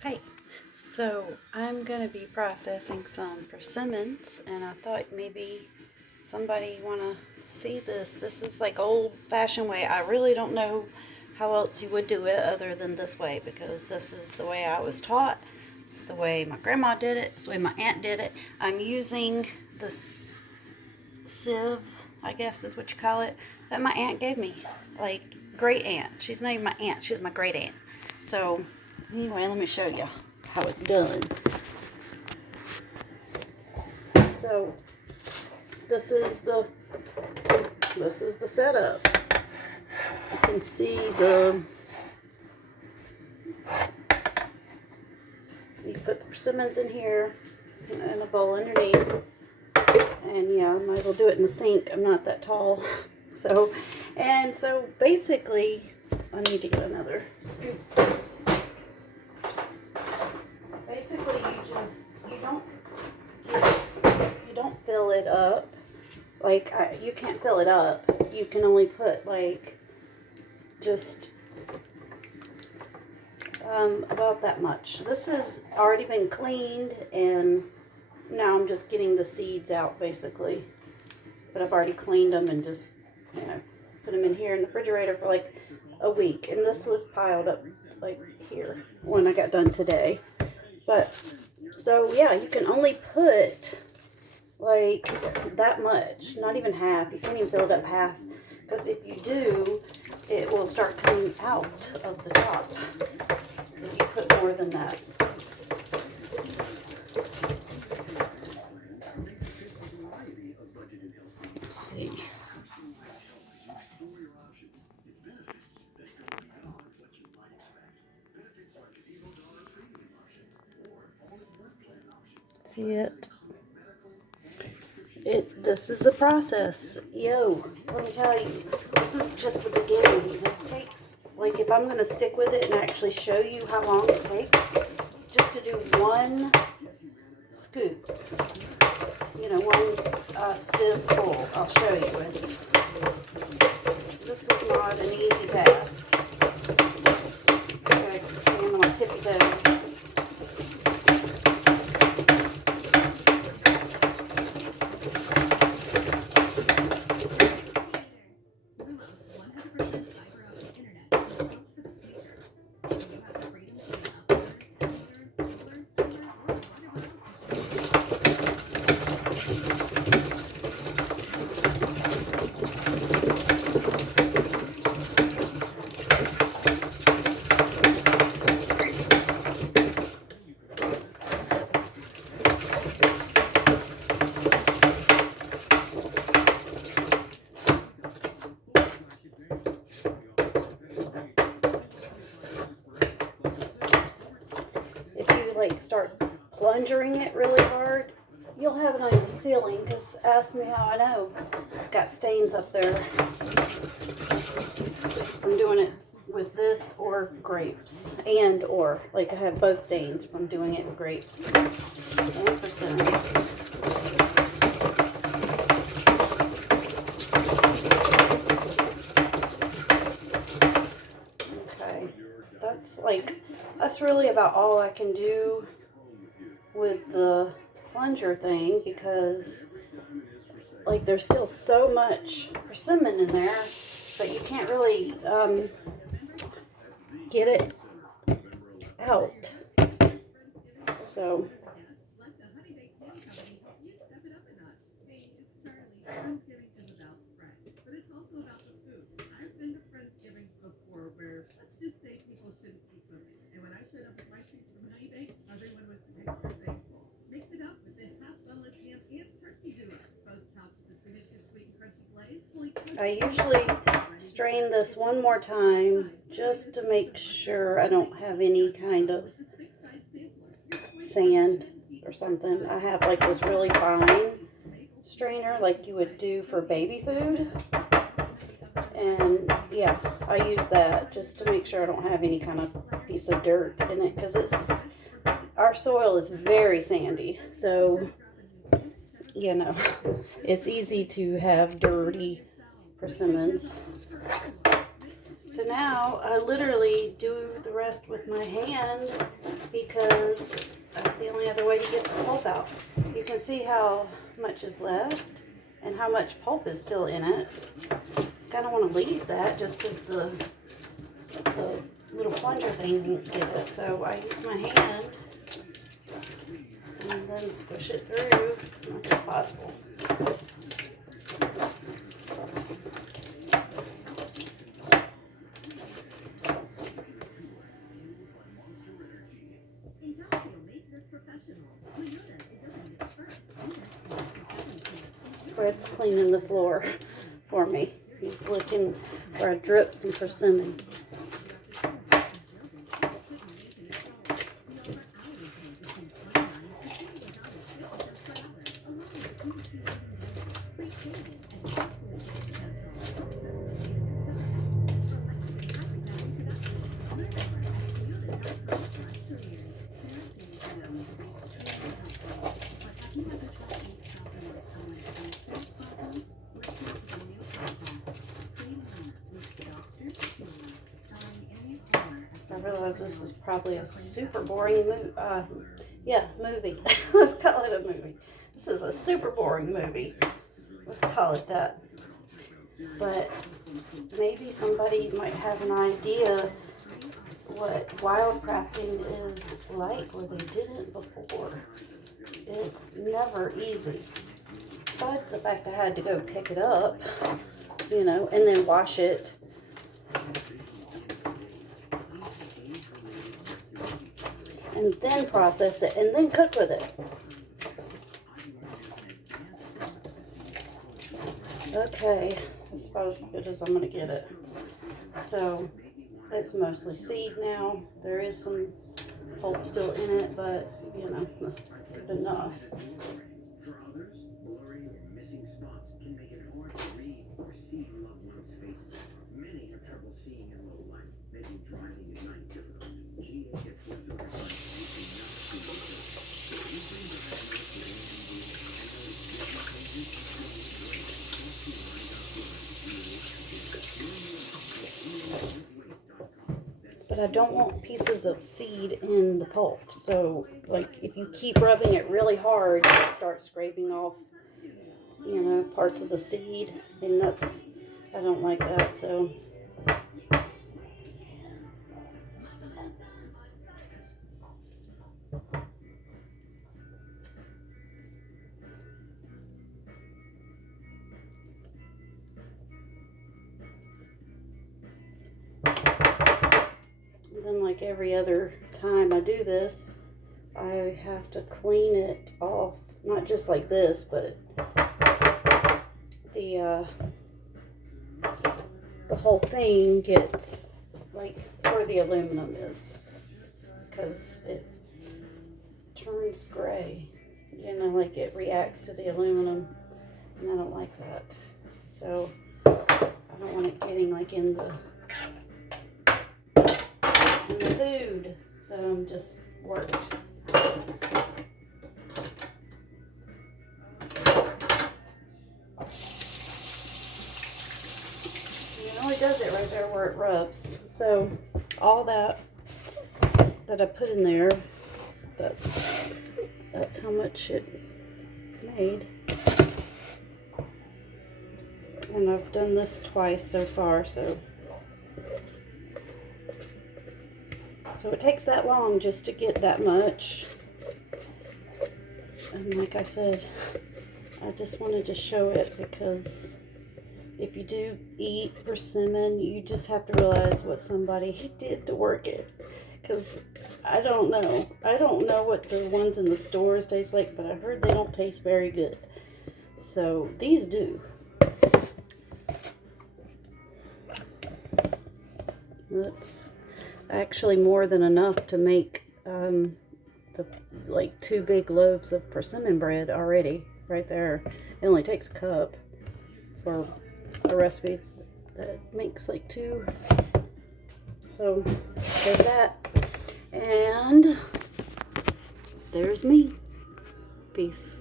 Hey, so I'm going to be processing some persimmons, and I thought maybe somebody want to see this. This is like old-fashioned way. I really don't know how else you would do it other than this way, because this is the way I was taught. It's the way my grandma did it. It's the way my aunt did it. I'm using the sieve, I guess is what you call it, that my aunt gave me. Like, great aunt. She's not even my aunt. She was my great aunt. So anyway, let me show you how it's done. So this is the setup. You can see you put the persimmons in here and a bowl underneath. And yeah, I might as well do it in the sink. I'm not that tall. So basically, I need to get another scoop. Basically, you don't fill it up. Like, you can't fill it up. You can only put like just about that much. This has already been cleaned, and now I'm just getting the seeds out basically. But I've already cleaned them and just, put them in here in the refrigerator for like a week. And this was piled up like here when I got done today. But so yeah, you can only put like that much, not even half. You can't even fill it up half, because if you do, it will start coming out of the top if you put more than that. Let's see. See it? This is a process. Yo, let me tell you, this is just the beginning. This takes, like, if I'm going to stick with it and actually show you how long it takes, just to do one scoop, one sieve full, I'll show you. This is not an easy task. I can stand on my tippy toes. Like start plunging it really hard, you'll have it on your ceiling, because ask me how I know. I've got stains up there from doing it with this or grapes, or like I have both stains from doing it with grapes and persimmons. Okay, that's really about all I can do with the plunger thing, because like there's still so much persimmon in there, but you can't really get it out. So I usually strain this one more time just to make sure I don't have any kind of sand or something. I have like this really fine strainer like you would do for baby food. And yeah, I use that just to make sure I don't have any kind of piece of dirt in it, because our soil is very sandy. So, it's easy to have dirty persimmons. So now I literally do the rest with my hand, because that's the only other way to get the pulp out. You can see how much is left and how much pulp is still in it. Kind of want to leave that just because the little plunger thing didn't get it. So I use my hand and then squish it through as much as possible. Fred's cleaning the floor for me. He's looking where I drip some persimmon. I realize this is probably a super boring movie. Movie. Let's call it a movie. This is a super boring movie. Let's call it that. But maybe somebody might have an idea what wildcrafting is like where they didn't before. It's never easy. Besides the fact I had to go pick it up, you know, and then wash it. And then process it, and then cook with it. Okay, that's about as good as I'm going to get it. So, it's mostly seed now. There is some pulp still in it, but, you know, that's good enough. But I don't want pieces of seed in the pulp. So, like, if you keep rubbing it really hard, you start scraping off, you know, parts of the seed. And I don't like that, so. Then, like every other time I do this, I have to clean it off. Not just like this, but the whole thing gets like where the aluminum is, because it turns gray. You know, like it reacts to the aluminum, and I don't like that. So I don't want it getting like in the food that just worked. It only does it right there where it rubs. So all that I put in there, that's how much it made. And I've done this twice so far, so it takes that long just to get that much. And like I said, I just wanted to show it because if you do eat persimmon, you just have to realize what somebody did to work it. Because I don't know. I don't know what the ones in the stores taste like, but I heard they don't taste very good. So these do. That's actually more than enough to make like 2 big loaves of persimmon bread already right there. It only takes a cup for a recipe that makes like 2. So there's that, and there's me. Peace.